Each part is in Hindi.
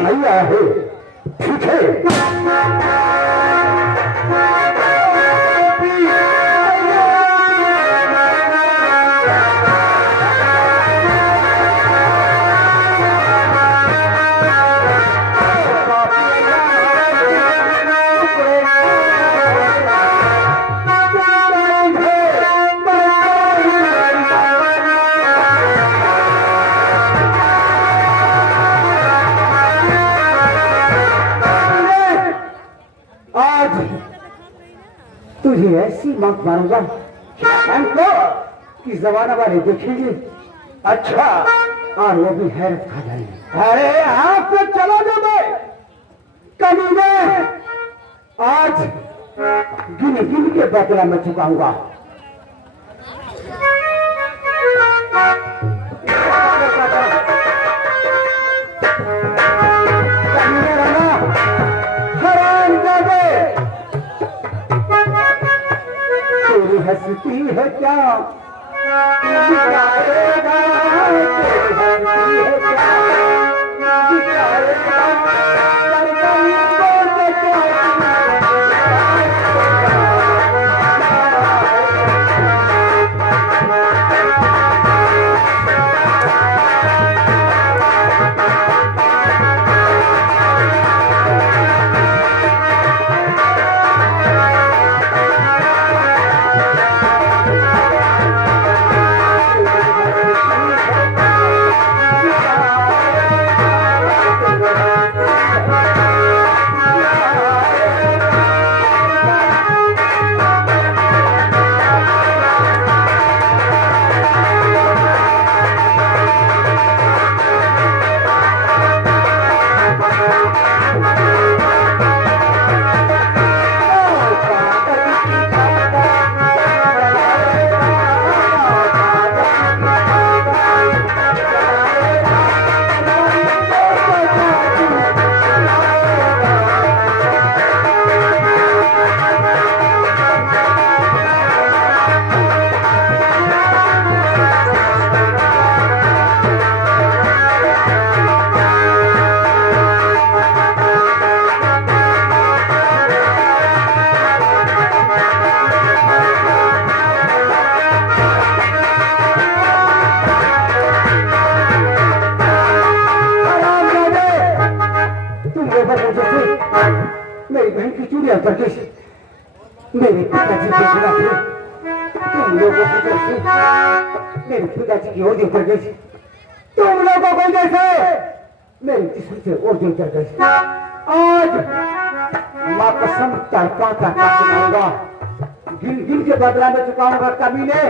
नहीं आया है, ठीक है। तुझे ऐसी मत मारूंगा हमको कि जमाना वाले देखेंगे, अच्छा, और वो भी हैरत खा जाएंगे। अरे आप तो चलो जो मैं कभी मैं आज गिन गिन के बदला में चुकाऊंगा। हंसती है क्या दिखाएगा, हंसती है क्या दिखाएगा, मेरी बहन की चूड़ियां करके मेरे पिताजी के खिलाफ तुम लोगों की कैसे मेरे पिताजी की ओर कर गई, तुम लोगों को जैसे मेरे जिस्म से ओर कर गई। आज माँ कसम तड़पा तड़पा सुनाऊंगा, गिन गिन के बदला में चुकाऊंगा कमीने।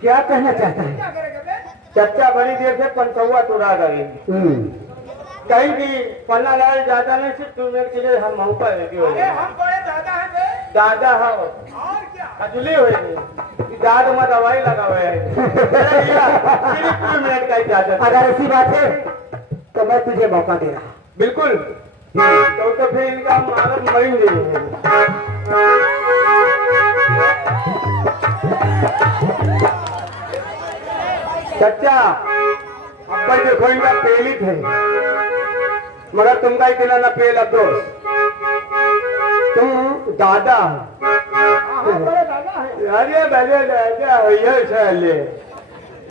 क्या कहना चाहता है? चच्चा बड़ी देर से पंचौआ तुरा गई, कहीं भी पन्ना लाल ज्यादा नहीं, सिर्फ तुम एक चीज हम महू पर हम बड़े दादा हैं दादा हो और क्या खजली हुई दाद में दवाई लगा हुए हैं। सिर्फ 2 मिनट का इजाजत। अगर ऐसी बात है तो मैं तुझे मौका दे रहा। बिल्कुल, तो फिर इनका मालूम मरेंगे। चच्चा अब देखो इनका पेलित है, मगर तुमका इतना न पेल अफसोस, तुम दादा अरे भले दादा हो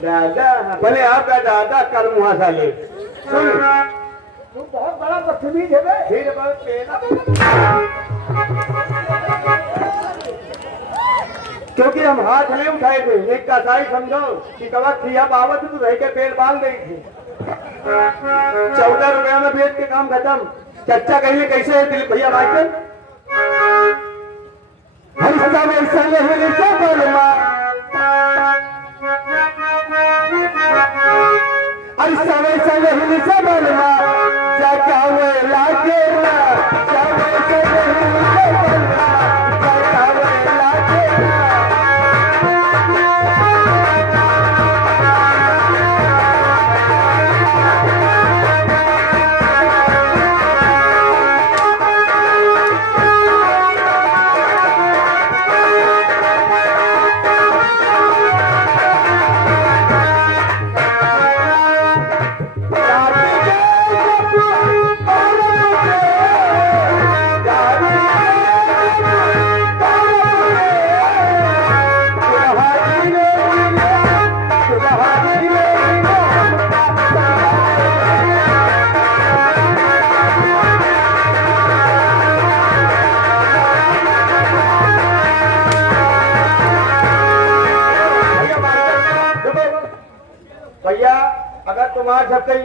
दादा, भले आपका दादा कल मुहा साले सुन, तू बहुत बड़ा बदतमीज है। फिर बहुत पेला, क्योंकि हम हाथ नहीं उठाए थे, एक का साई समझो कि कवक थी, अब आवत तो रह के पेड़ बांध गई थी। 14 रुपया में बेच के काम खत्म। चच्चा कहिए कैसे है दिल भैया भाई? हरिश्ता में ऐसा नहीं क्या बोलूंगा, हरिश्ता में ऐसा नहीं से बोलूंगा, जाका हुए लागे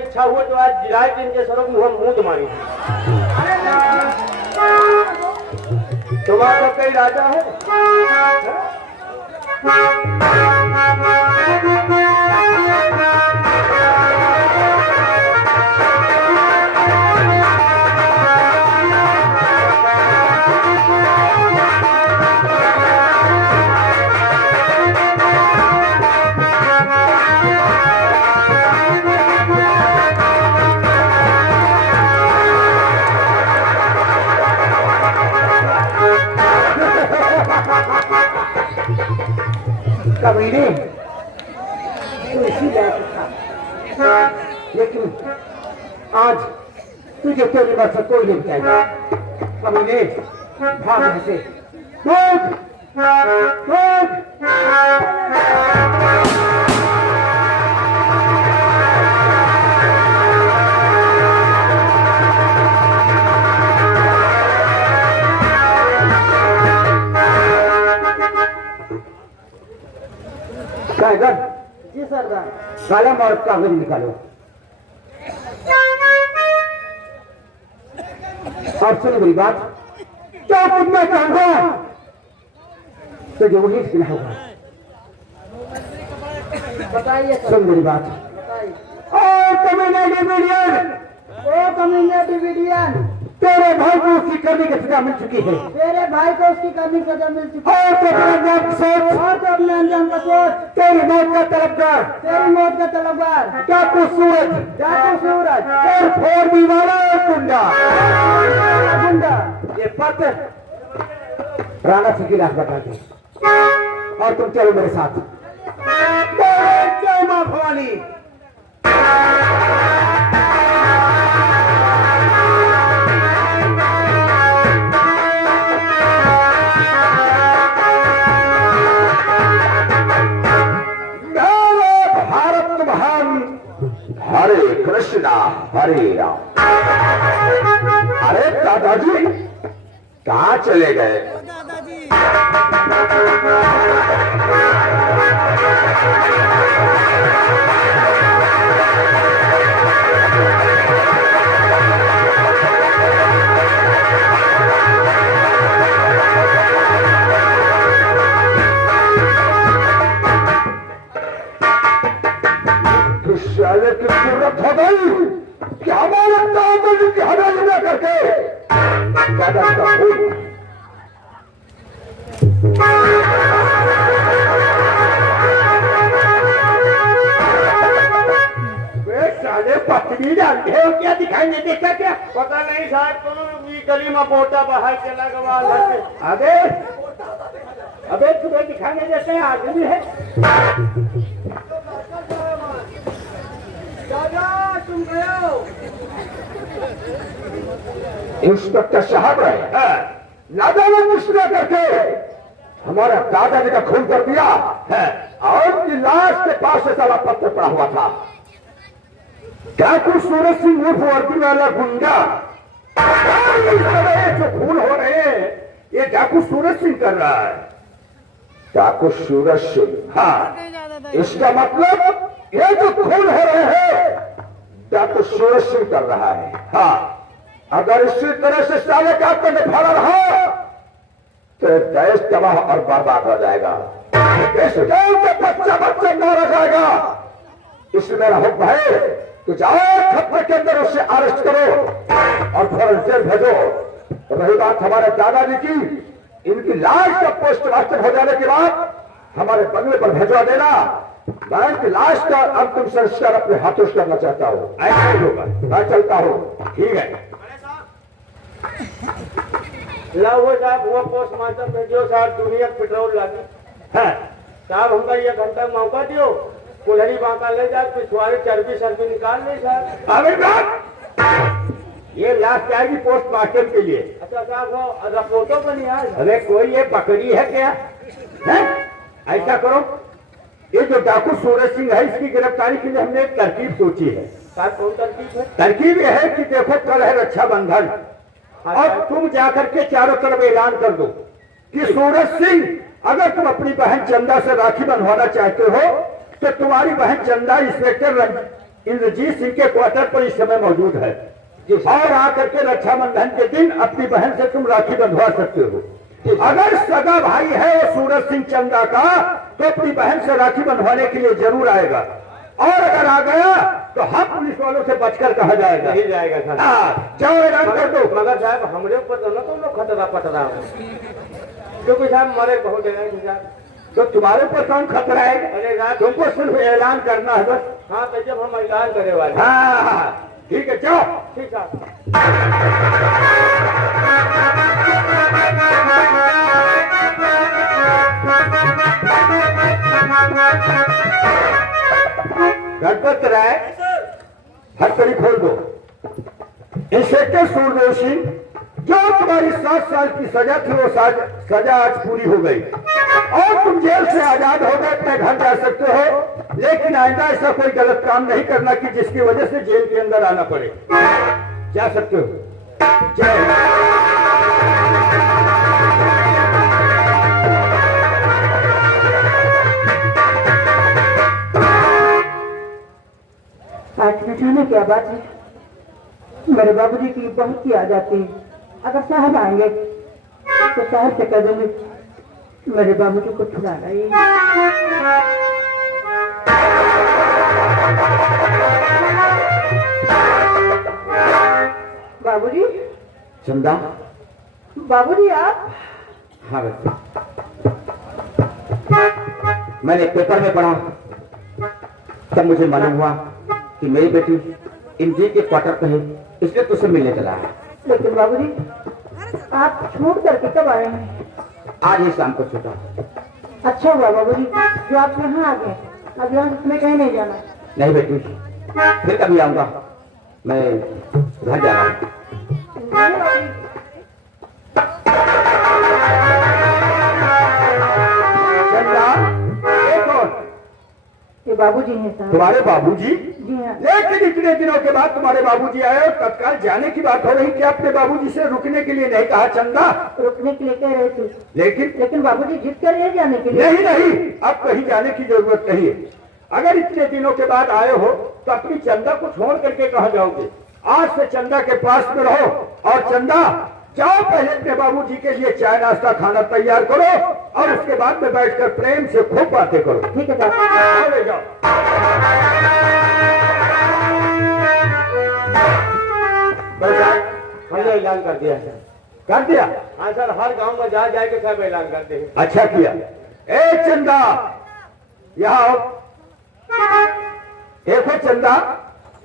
इच्छा हुआ तो आज जिलाए दिन के सरों मुँह मुंह तुम्हारी तुम्हारा कई राजा है कमीने इसी लायक था, लेकिन आज तुझे तेरी बात से कोई नहीं बताएगा। कमीने भाग यहाँ से, भाग, भाग। टाइगर जी सरदार। कलम और कागज निकालो और सुनो मेरी बात। क्या कुछ मैं कहूंगा तो जो वही सुना होगा। बताइए सर। सुन मेरी बात। बताइए। ओ कमीने डिविडियन, ओ कमीने डिविडियन, तेरे भाई को उसकी करने की सजा मिल चुकी है तेरे भाई को उसकी करनी की सजा मिल चुकी है। और तो अपने अंजाम की सोच, और तो अपने अंजाम का सोच, तेरी मौत का तलबगार तेरी मौत का तलबगार, डाकू सूरज, डाकू सूरज, और फोड़ दीवाना गुंडा गुंडा। ये पत्र राणा सिंह की रात बता दी और तुम चलो मेरे साथ। जय मां भवानी। भारत महान, हरे कृष्णा हरे राम। अरे दादाजी कहाँ चले गए? साले की जरूरत हो गई कि हमारे दादाजी की हत्या करके दादा का खून साले पत्नी डालते हो क्या दिखाई नहीं देता क्या? पता नहीं साहब तुम ये गली में बोटा बाहर चला गया अबे अबे तुम्हें दिखाई नहीं देते आदमी है। दादा तुम गए हो। इंस्पेक्टर साहब रहे लादाना किसने करके हमारा दादाजी का खून कर दिया है और उसकी लाश के पास से सारा पत्थर पड़ा हुआ था। डाकू सूरज सिंह उर्फ वर्दी वाला गुंडा जो खून हो रहे हैं ये डाकू सूरज सिंह कर रहा है। डाकू सूरज सिंह, हाँ इसका मतलब ये जो खून हो रहे हैं डाकू सूरज सिंह कर रहा है। हाँ अगर इसी तरह से साले का आपको निभाना रहा तो देश तबाह और बर्बाद हो जाएगा। इस गांव के बच्चा बच्चा मारा जाएगा। इसलिए मेरा हुक्म है कि जाओ खतरे के अंदर उससे अरेस्ट करो और फौरन जेल भेजो। रही बात हमारे दादाजी की, इनकी लाश का पोस्टमार्टम हो जाने के बाद हमारे बंगले पर भेजवा देना। मैं इनकी लाश का अंतिम संस्कार अपने हाथों से करना चाहता हूँ। ऐसा ही होगा। मैं चलता हूँ। ठीक है लाओ साहब वो पोस्टमार्टम भेजो साहब दुनिया पेट्रोल लगी है साहब हमका ये घंटा मौका दियो कुल्हड़ी बांका ले जा पिछवाड़े चर्बी सर्बी निकाल ले साहब। अभी ये लाश जाएगी पोस्टमार्टम के लिए। अच्छा साहब वो रिपोर्टों पर नहीं आए। अरे कोई ये बकरी है क्या है? ऐसा करो ये जो डाकू सूरज सिंह है इसकी गिरफ्तारी के लिए हमने एक तरकीब सोची है। साहब कौन तरकीब है? तरकीब यह है कि देखो कल है रक्षाबंधन और तुम जाकर के चारों तरफ ऐलान कर दो कि सूरज सिंह अगर तुम अपनी बहन चंदा से राखी बंधवाना चाहते हो तो तुम्हारी बहन चंदा इंस्पेक्टर इंद्रजीत सिंह के क्वार्टर पर इस समय मौजूद है और आकर के रक्षाबंधन के दिन अपनी बहन से तुम राखी बंधवा सकते हो। अगर सगा भाई है वो सूरज सिंह चंदा का तो अपनी बहन से राखी बंधवाने के लिए जरूर आएगा, और अगर आ गया तो हम पुलिस वालों से बचकर कहा जाएगा। नहीं जाएगा साहब। हाँ, जाओ ऐलान कर दो। मगर साहब हमरे ऊपर तो ना खतरा पटरा हो, क्योंकि साहब मरे बहुत है साहब। तो तुम्हारे ऊपर कौन खतरा है? अरे साहब तुमको सिर्फ ऐलान करना है बस। हाँ तो जब हम ऐलान करे वाले। हाँ ठीक है, जाओ। ठीक है। गणपत राय, हथकड़ी खोल दो। इंस्पेक्टर सूरदेव सिंह, जो तुम्हारी 7 साल की सजा थी वो सजा आज पूरी हो गई और तुम जेल से आजाद हो गए, अपने घर जा सकते हो। लेकिन आइंदा ऐसा कोई गलत काम नहीं करना कि जिसकी वजह से जेल के अंदर आना पड़े। जा सकते हो। जय आज न जाने क्या बात है, मेरे बाबूजी की बहुत याद आती है। अगर साहब आएंगे तो साहब से कह देंगे मेरे बाबूजी को छुड़ा रही। बाबूजी, चंदा। बाबूजी आप? हाँ बच्चा, मैंने पेपर में पढ़ा तब मुझे मालूम हुआ कि मेरी बेटी इंद्रजीत के क्वार्टर पे है, इसलिए तुझसे मिलने चला है। लेकिन बाबूजी आप छोड़ करके कब आए हैं? आज ही शाम को छूटा। अच्छा हुआ बाबूजी जो आप यहाँ आ गए, अब यहाँ में कहीं नहीं जाना। नहीं बेटी, फिर कभी आऊंगा, मैं घर जा रहा हूँ। नहीं बाबूजी। चंदा, ये कौन? ये बाबूजी हैं साहब। तुम्हारे बाबूजी? जी हाँ। लेकिन इतने दिनों के बाद तुम्हारे बाबूजी आए और तत्काल जाने की बात हो रही, क्या अपने बाबूजी से रुकने के लिए नहीं कहा? चंदा, रुकने के लिए कह रहे थे, लेकिन बाबूजी जिद कर रहे जाने के लिए। नहीं, अब कहीं जाने की जरूरत नहीं है। अगर इतने दिनों के बाद आए हो तो अपनी चंदा को छोड़ करके कहाँ जाओगे? आज से चंदा के पास में रहो, और चंदा जाओ पहले अपने बाबूजी के लिए चाय नाश्ता खाना तैयार करो और उसके बाद में बैठकर प्रेम से खूब बातें करो। ठीक है साहब। ले जाओ। हमने ऐलान कर दिया है। कर दिया? हाँ सर, हर गांव में जा जाके सब ऐलान करते हैं। अच्छा किया। ए चंदा, यहाँ आओ। देखो चंदा,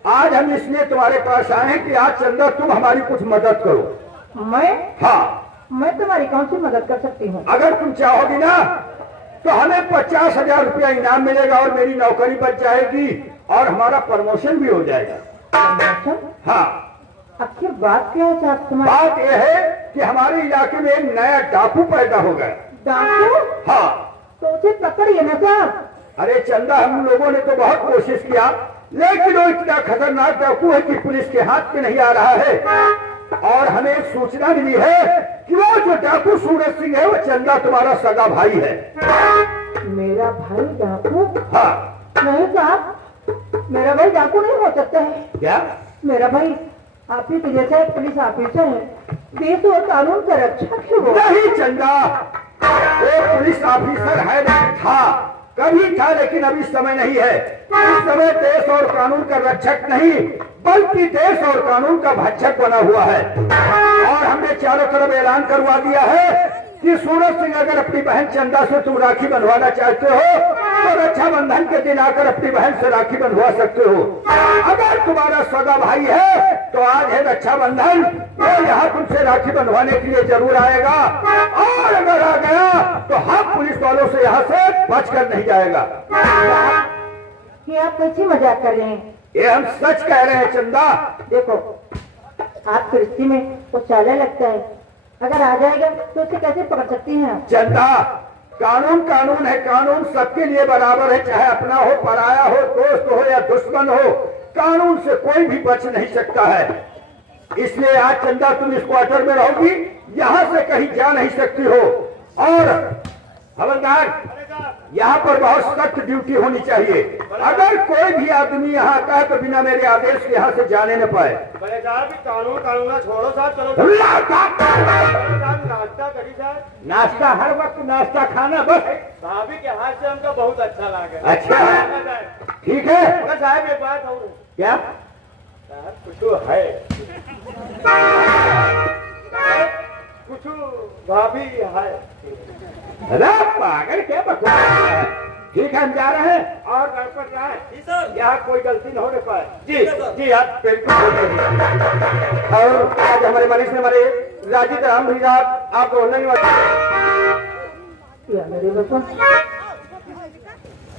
आज हम इसलिए तुम्हारे पास आए हैं कि आज चंदा तुम हमारी कुछ मदद करो। मैं? हाँ, मैं तुम्हारी कौन सी मदद कर सकती हूँ? अगर तुम चाहोगी ना तो हमें 50,000 रुपया इनाम मिलेगा और मेरी नौकरी बच जाएगी और हमारा प्रमोशन भी हो जाएगा। हाँ। आखिर बात क्या है साहब तुम्हारी? बात यह है कि हमारे इलाके में एक नया डाकू पैदा हो गया। डाकू? हाँ। तो उसे पकड़िए ना साहब। अरे चंदा, हम लोगों ने तो बहुत कोशिश किया, लेकिन वो इतना खतरनाक डाकू है कि पुलिस के हाथ में नहीं आ रहा है। और हमें एक सूचना मिली है कि वो जो डाकू सूरज सिंह है वो चंदा तुम्हारा सगा भाई है। मेरा भाई डाकू? हाँ। नहीं साहब, मेरा भाई डाकू नहीं हो सकता है। क्या? मेरा भाई आप ही के जैसा एक पुलिस ऑफिसर है, देश और कानून का रक्षक है वो। नहीं चंदा, वो पुलिस ऑफिसर है, था, कभी था, लेकिन अभी समय नहीं है। इस समय देश और कानून का रक्षक नहीं बल्कि देश और कानून का भक्षक बना हुआ है। और हमने चारों तरफ ऐलान करवा दिया है कि सूरज सिंह, अगर अपनी बहन चंदा से तुम राखी बंधवाना चाहते हो तो रक्षाबंधन के दिन आकर अपनी बहन से राखी बंधवा सकते हो। अगर तुम्हारा सगा भाई है तो आज है रक्षाबंधन, वो यहाँ तुमसे राखी बंधवाने के लिए जरूर आएगा, और अगर आ गया तो हम पुलिस वालों से यहाँ से बचकर नहीं जाएगा। ये आप कैसी मजाक कर रहे हैं? ये हम सच कह रहे हैं चंदा। देखो, आपके रिश्ते में तो चाला लगता है, अगर आ जाएगा तो उसे कैसे पकड़ सकती हैं आप? चंदा, कानून कानून है, कानून सबके लिए बराबर है, चाहे अपना हो, पराया हो, दोस्त हो या दुश्मन हो, कानून से कोई भी बच नहीं सकता है। इसलिए आज चंदा तुम इस क्वार्टर में रहोगी, यहाँ से कहीं जा नहीं सकती हो। और हवलदार, यहाँ पर बहुत सख्त ड्यूटी होनी चाहिए। अगर कोई भी आदमी यहाँ आता है तो बिना मेरे आदेश के यहाँ से जाने न पाए। बड़े साहब कानून छोड़ो साहब, चलो साहब नाश्ता करी साहब। नाश्ता हर वक्त नाश्ता खाना बस। भाभी के हाथ से हमको बहुत अच्छा लगा। अच्छा ठीक है साहब एक बात और क्या साहब कुछ है कुछ भाभी है। अरे पागल क्या बकवास है। ठीक है हम जा रहे हैं और गड़पट रहा है जी सर। यहाँ कोई गलती न होने पाए। जी जी आप बिल्कुल। और आज हमारे मरीज ने हमारे राजीव राम भी आप नहीं या मेरे बच्चों,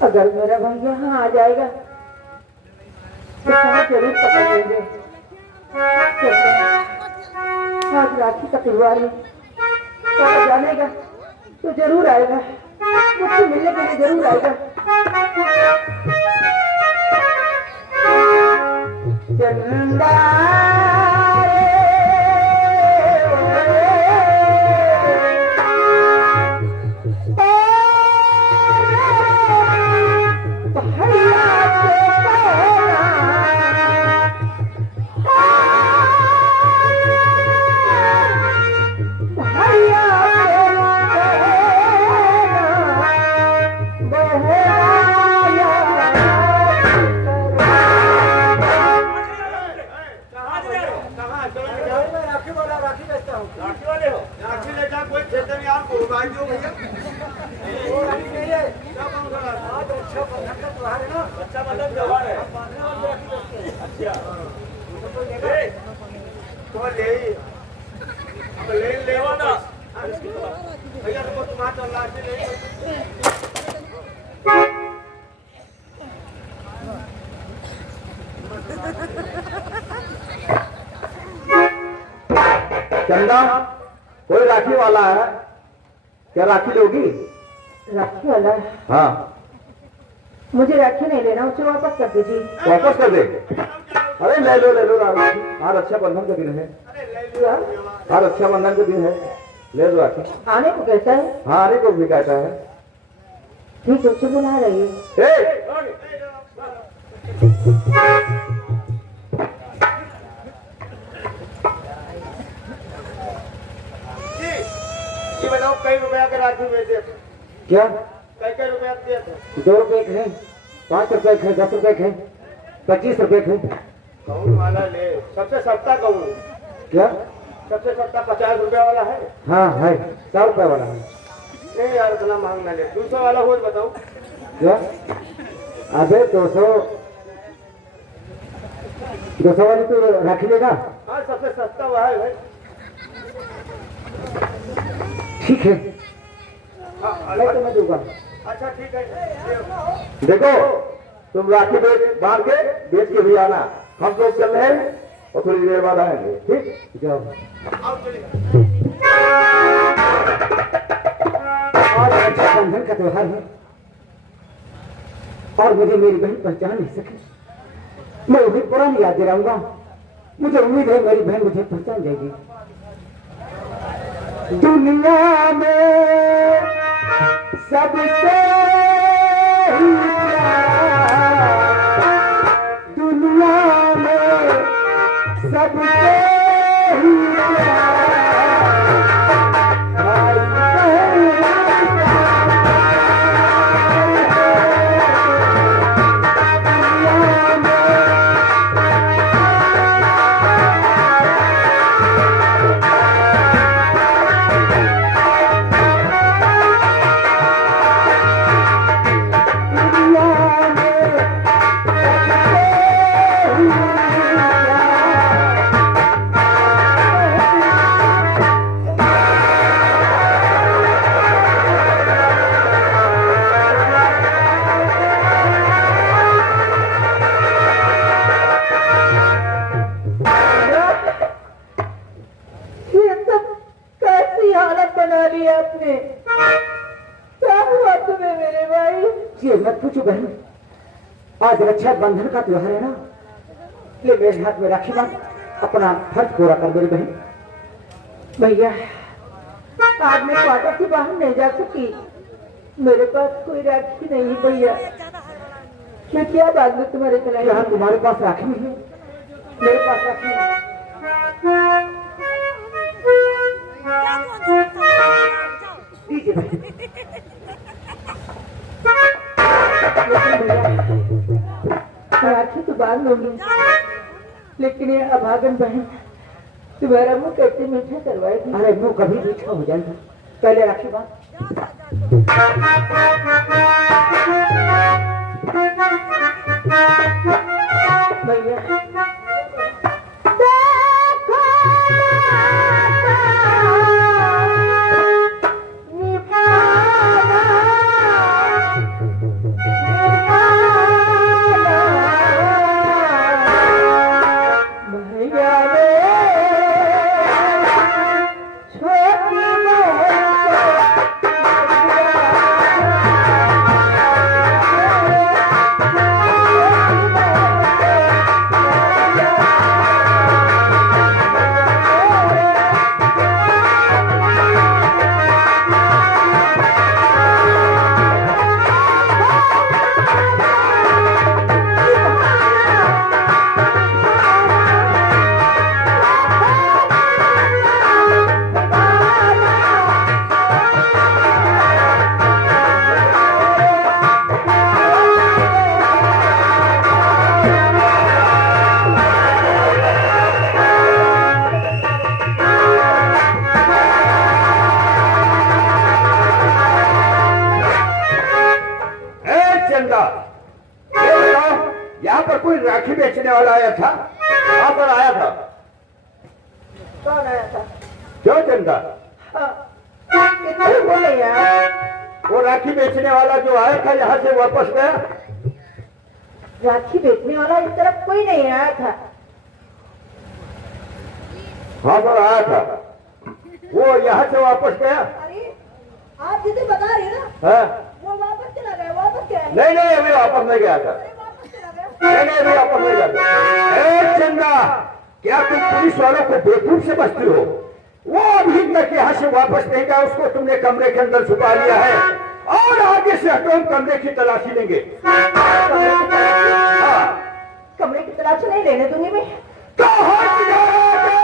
अगर मेरा भाई यहाँ आ जाएगा तो कहाँ जरूर पकड़ लेंगे। आज राखी का त्योहार है, तो जानेगा तो जरूर आएगा, मुझसे मिलने के लिए जरूर आएगा। चंदा चंदा कोई राखी वाला है क्या? राखी लोगी? राखी वाला? हाँ मुझे राखी नहीं लेना, उसे वापस कर दीजिए। वापस कर दे? अरे ले लो राखी। हाँ रक्षाबंधन का दिन है। हाँ रक्षाबंधन का दिन है, ले लो राखी। आने को कहता है? हाँ आने को भी कहता है। ठीक है, उसे बुला रही है। ये बताओ कई रुपया के राखी में दिए थे? क्या कई रुपया दिए थे? 2 रुपए के हैं, 5 रुपए के हैं, 10 रुपए के हैं, 25 रुपए के हैं। कौन वाला ले? सबसे सस्ता कौन? क्या सबसे सस्ता 50 रुपया वाला है? हाँ है, 100 रुपए वाला है। नहीं यार इतना महंगा ले, 200 वाला हो बताओ। क्या? अबे 200 वाली तो राखी लेगा? हाँ सबसे सस्ता वह है भाई। ठीक है हाँ, मैं तुम्हें दूंगा। अच्छा ठीक है। देखो तुम राखी बांध के बेच के भी आना, हम लोग चल रहे हैं और थोड़ी देर बाद आएंगे। ठीक जाओ। आओ चलिए। आज रक्षाबंधन का त्योहार है और मुझे मेरी बहन पहचान नहीं सकी। मैं उन्हें पुरानी याद दिलाऊंगा। मुझे उम्मीद है मेरी बहन मुझे पहचान जाएगी। दुनिया में सबसे ही प्यारा, दुनिया में सबसे ही आपने क्या हुआ तुम्हें मेरे भाई? ये मत पूछो बहन, आज रक्षाबंधन का त्योहार है ना, ले मेरे हाथ में राखी बांध, अपना फर्ज पूरा कर मेरी बहन। भैया आज मैं क्वार्टर से बाहर नहीं जा सकी, मेरे पास कोई राखी नहीं है भैया। मैं क्या बात में तुम्हारे कलाई? यहाँ तुम्हारे पास राखी नहीं है? मेरे पास राखी है। दीजिए भाई। लेकिन भैया राखी तो बांध लूंगी, लेकिन ये अभागन बहन तुम्हारा मुंह कैसे मीठा करवाएगी? अरे मुंह कभी मीठा हो जाएगा, पहले राखी बांध। भैया यहाँ पर कोई राखी बेचने वाला आया था? कहाँ पर आया था? कौन आया था? क्यों चंदा? कितने बोले यार? वो राखी बेचने वाला जो आया था यहाँ से वापस गया? राखी बेचने वाला इस तरफ कोई नहीं आया था। हाँ पर आया था, वो यहाँ से वापस गया? अरे आप जिसे बता रहे ना, हाँ? वो वापस चला गया। वापस क्या है? नहीं अभी वापस नहीं गया था। वापस चला गया। नहीं अभी वापस नहीं गया था। ए चंदा, क्या तुम पुलिस वालों को बेवकूफ से बचती हो? वो अभी तक यहाँ से वापस नहीं गया, उसको तुमने कमरे के अंदर छुपा लिया है और आगे से हम कमरे की तलाशी लेंगे। हाँ। कमरे की तलाशी नहीं लेने दूंगी मैं। तो हट जाओगे,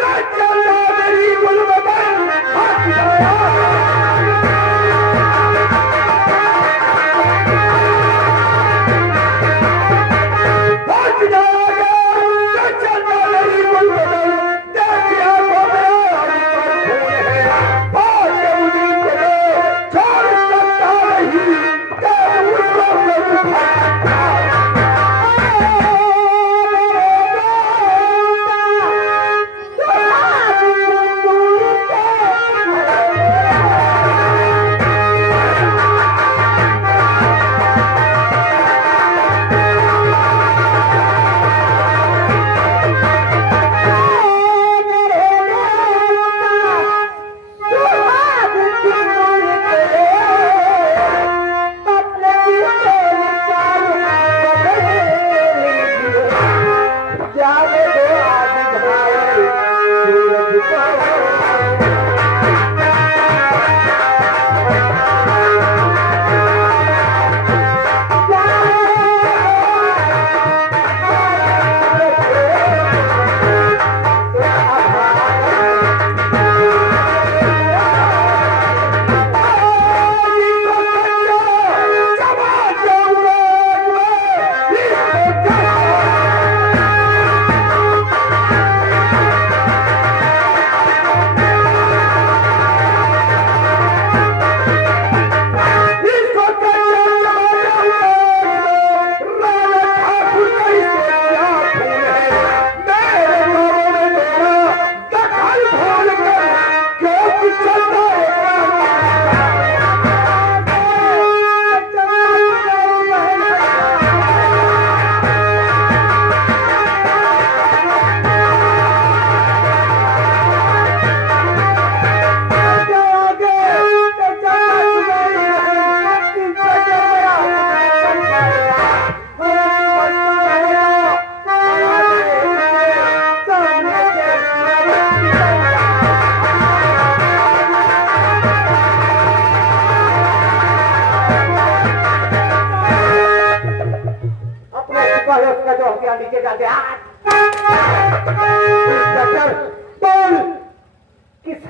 सच चलना मेरी गुलबदन, हट जाओ।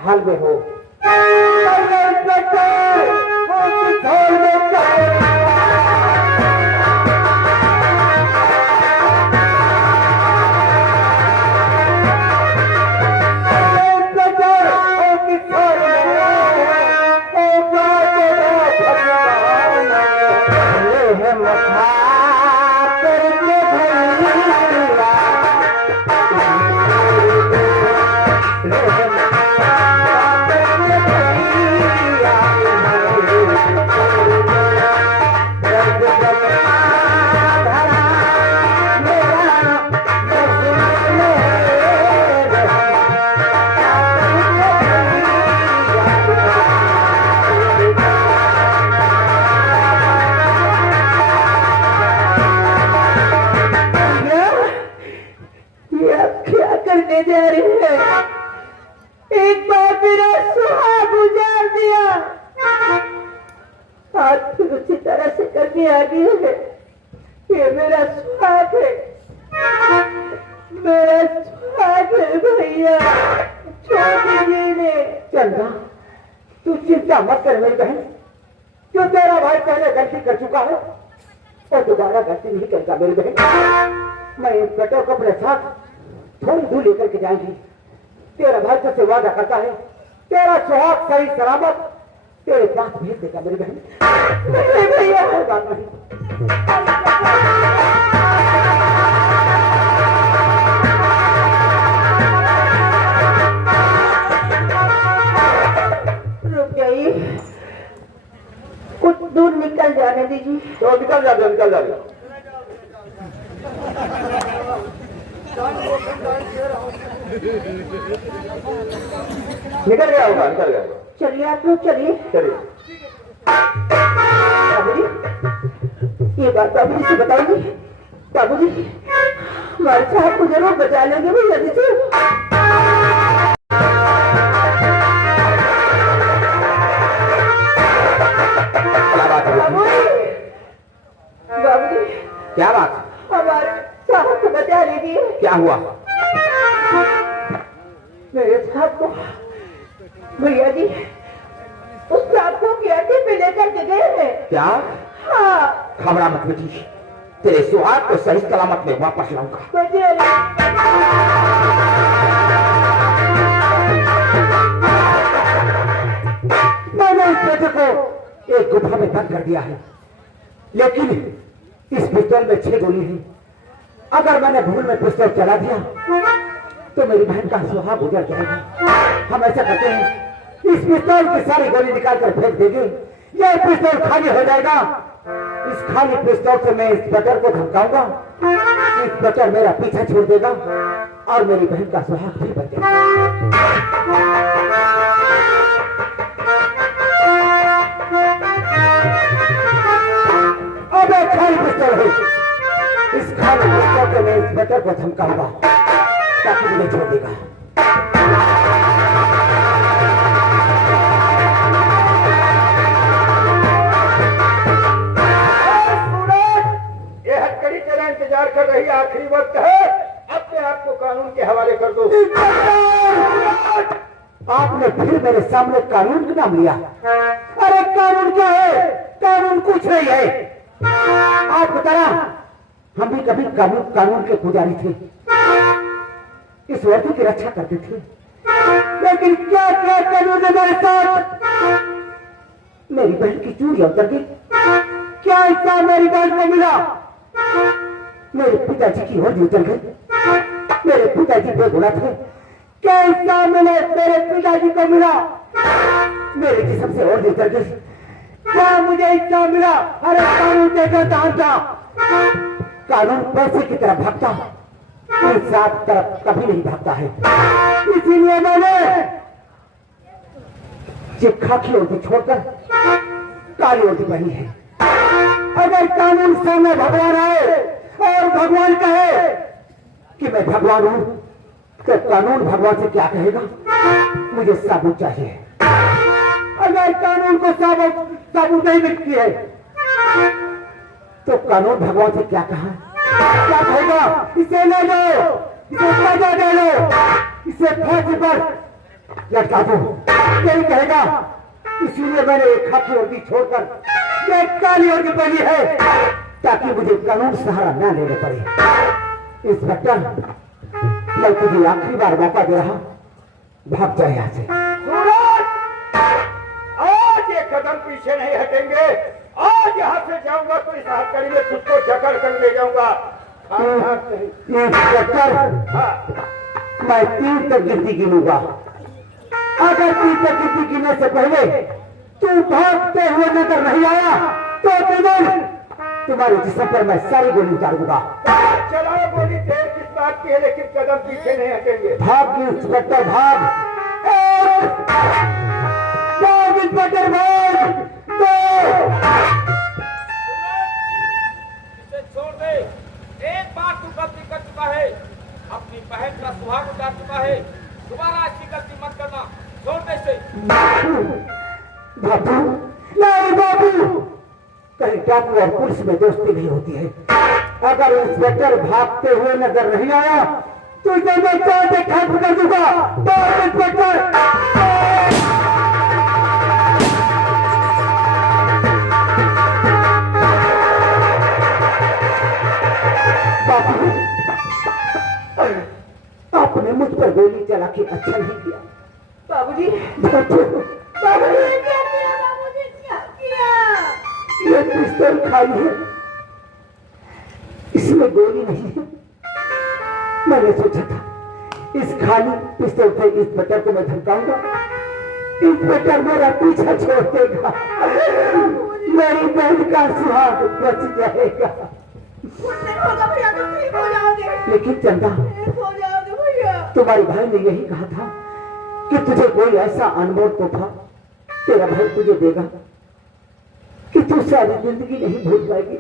हाल में हो। अरे इंस्पेक्टर, वो किस हाल में क्या? जा रही है, एक बार मेरा सुहाग उजाड़ दिया, आज फिर उसी तरह से करने आ गई है। ये मेरा सुहाग है, मेरा सुहाग है भैया, छोड़ दीजिए इन्हें। चंदा, तू चिंता मत कर मेरी बहन, जो तेरा भाई पहले गलती कर चुका है और दोबारा गलती नहीं करेगा मेरी बहन। मैं इन कटों को अपने साथ थोड़ी दूर लेकर के जाएंगी। तेरा भाई तुझसे वादा करता है, तेरा सुहाग सही सलामत तेरे पास भेज देगा मेरी बहन। नहीं भैया, होगा नहीं। रुक जाइए, कुछ दूर निकल जाने दीजिए। तो निकल जाओ, निकल जाओ। निकल गया होगा, निकल गया। चलिए आप लोग चलिए। चलिए। बाबूजी, ये बात बाबूजी से बताइए। बाबूजी, हमारे साहब को जरूर बचा लेंगे भैया जी से। क्या बात है बाबूजी? क्या बात? हमारे साहब को बचा लीजिए। क्या हुआ? मेरे साहब को भैया जी उस साहब को कैसे पे लेकर के गए हैं। क्या? हाँ। घबरा मत बेटी, तेरे सुहाग को सही सलामत में वापस लाऊंगा। मैंने इस बेटे को एक गुफा में बंद कर दिया है, लेकिन इस पिस्तौल में 6 गोली है। अगर मैंने भूल में पिस्तौल चला दिया तो मेरी बहन का सुहाग उजड़ जाएगा। हम ऐसा करते हैं, इस पिस्तौल की सारी गोली निकाल कर फेंक देंगे, यह पिस्तौल खाली हो जाएगा। इस खाली पिस्तौल से मैं इस बटर को धमकाऊंगा, इस बटर मेरा पीछा छोड़ देगा और मेरी बहन का सुहाग फिर बच जाएगा। अब एक खाली पिस्तौल है, इस खाली पिस्तौल से मैं इस बटर को धमकाऊंगा ताकि मुझे छोड़ देगा। इंतजार कर रही, आखिरी वक्त है, अपने आप को कानून के हवाले कर दो। आपने फिर मेरे सामने कानून का नाम लिया। अरे कानून क्या है? कानून कुछ नहीं है। आप बताना, हम भी कभी कानून के पुजारी थे, इस वर्दी की रक्षा करते थे, लेकिन क्या क्या कानून है मेरे साथ? मेरी बहन की चूड़ियां उतर गई, क्या हिस्सा मेरी बहन को मिला? मेरे पिताजी की वर्दी उतर गई, मेरे पिताजी बेगुनाह थे, क्या हिस्सा मिले मेरे पिताजी को मिला? मेरे जिस्म से वर्दी उतर गई, क्या मुझे हिस्सा मिला? अरे कानून देखा था, कानून पैसे की तरफ भागता, इंसाफ तरफ कभी नहीं भागता है। इसीलिए मैंने ये खाकी वर्दी छोड़कर काली वर्दी पहनी है। अगर कानून सामने भगवान आए और भगवान कहे कि मैं भगवान हूं, तो कानून भगवान से क्या कहेगा? मुझे सबूत चाहिए। अगर कानून को सबूत नहीं मिलती है तो कानून भगवान से क्या कहा, क्या कहेगा? इसे ले लो, इसे सजा दे लो, इसे फांसी पर लटका दो, यही कहेगा। इसीलिए मैंने एक खाकी वर्दी छोड़कर एक काली वर्दी पहनी है, ताकि मुझे कानून सहारा न लेने पड़े। इंस्पेक्टर, मैं तुझे आखिरी बार मौका दे रहा, भाग जाए यहाँ से। सूरज, आज एक कदम पीछे नहीं हटेंगे। आज यहाँ से जाऊंगा तो इस हथकड़ी में तुझको जकड़ कर ले जाऊंगा। इंस्पेक्टर, मैं 3 तक गिनती गिनूंगा। अगर 3 तक गिनती गिनने से पहले तू भागते हुए नजर नहीं आया तो तुम्हारे जिस्म पर मैं सारी गोली उतार दूंगा। चलाओ गोली, देर किस बात की है, लेकिन कदम पीछे नहीं हटेंगे। भाग इंस्पेक्टर, भाग। भाग इंस्पेक्टर, भाग। इसे छोड़ दे। एक बार तू गलती कर चुका है, अपनी बहन का सुहाग उतार चुका है, दोबारा ऐसी गलती मत करना। छोड़ दे इसे। बाबू, नहीं बाबू, कहीं डाकू और पुलिस में दोस्ती नहीं होती है। अगर इंस्पेक्टर भागते हुए नजर नहीं आया तो इसे मैं चार से खत्म कर दूंगा। इंस्पेक्टर, बाबू, आपने मुझ पर गोली चला के अच्छा नहीं किया। बाबूजी, बाबूजी, क्या किया बाबूजी, क्या किया? ये पिस्तौल खाली है, इसमें गोली नहीं है। मैंने सोचा था इस खाली पिस्तौल से इंस्पेक्टर को मैं धमकाऊंगा, इंस्पेक्टर मेरा पीछा छोड़ देगा, मेरी बहन का सुहाग बच जाएगा। कुछ नहीं होगा भैया, तुम ठीक हो जाओगे। लेकिन चंदा, ठीक हो जाओगे भैया। तुम्हारे भाई ने यही कहा था कि तुझे कोई ऐसा अनमोल तोहफा तेरा भाई तुझे देगा कि तू सारी जिंदगी नहीं भूल पाएगी।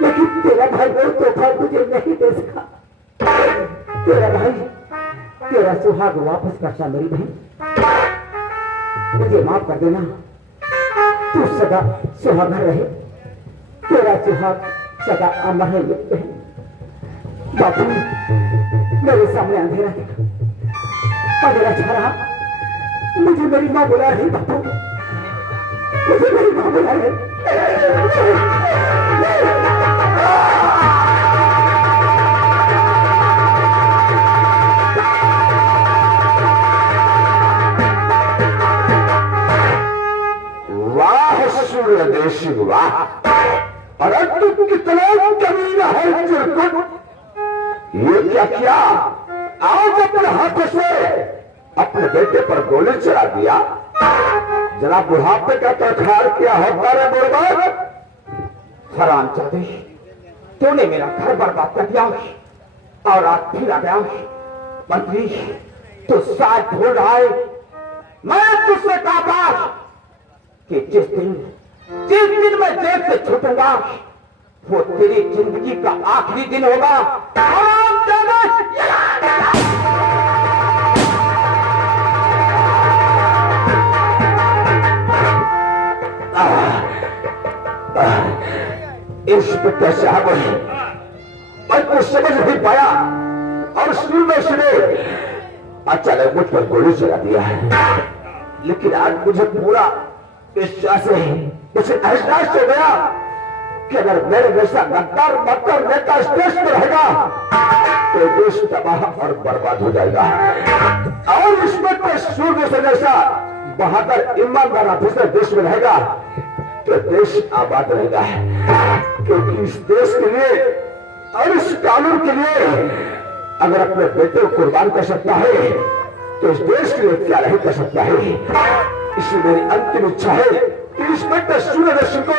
लेकिन तेरा भाई वो तोहफा तुझे नहीं दे सका। तेरा भाई तेरा सुहाग वापस करता मेरी बहन, मुझे माफ कर देना। तू सदा सुहागा रहे, तेरा सुहाग सदा अमर है मेरी बहन। बापू, मेरे सामने अंधेरा देखा, अंधेरा छा रहा, मुझे मेरी माँ बुला रही। बापू, मुझे मेरी माँ बुला रही। वाह सूर्यदेशी वाह, अरे तू कितना कमीना है चिरकुट। ये क्या किया, आज अपने हाथों से अपने बेटे पर गोली चला दिया। जरा बुढ़ापे का तखार किया होता रे बर्बाद। हराम जादे, तूने मेरा घर बर्बाद कर दिया और आज फिर आ गया। मंत्री, तू शायद भूल रहा है, मैं तुझसे कहा था कि जिस दिन मैं जेल से छूटूंगा वो तेरी जिंदगी का आखिरी दिन होगा। इंस्पेक्टर साहब, मैं कुछ समझ नहीं पाया और सुने अचानक मुझ पर गोली चला दिया है। लेकिन आज मुझे पूरा एहसास हो गया कि अगर मेरे जैसा गद्दार मक्कर नेता स्टेज पर रहेगा तो देश तबाह और बर्बाद हो जाएगा। और इंस्पेक्टर सूर्य से जैसा बहादुर ईमानदार ऑफिसर देश में रहेगा तो देश आबाद रहेगा। क्योंकि इस देश के लिए और इस कानून के लिए अगर अपने बेटे को कुर्बान कर सकता है तो इस देश के लिए क्या नहीं कर सकता है। इसलिए मेरी अंतिम इच्छा है कि इंस्पेक्टर सूर्यदर्शन को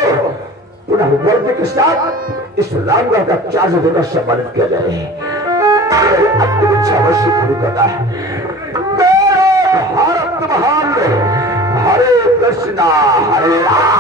पुनः वर्दी के साथ इस रामगढ़ का चार्ज देकर सम्मानित किया जाए। मेरी अंतिम इच्छा अवश्य पूरी करना है। भारत महान, हरे कृष्णा हरे राम।